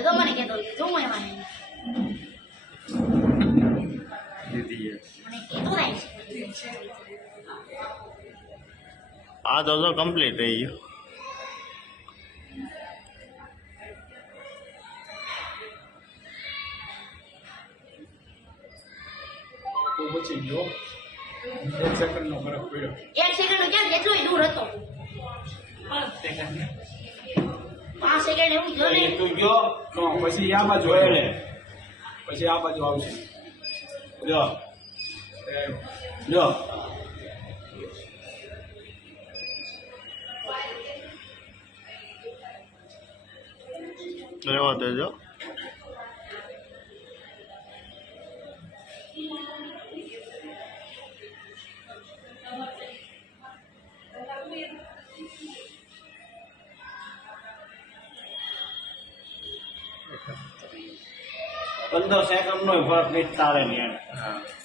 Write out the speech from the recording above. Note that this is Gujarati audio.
તો મને કહેતો જો હું એમાં દીદી મને કહેતો નહીં આ તો કમ્પ્લીટ થઈ ગયું તો પછી ગયો 1 સેકન્ડનો ફરક પડ્યો 1 સેકન્ડ ક્યાં કેટલો દૂર હતો 5 સેકન્ડ એવું જો ને તું ગયો તો પછી આ બાજુ આવે પછી આ બાજુ આવશે જો જો રહેવા દેજો पंद्रह सेकंड नो फर्क नहीं तारे नहीं હા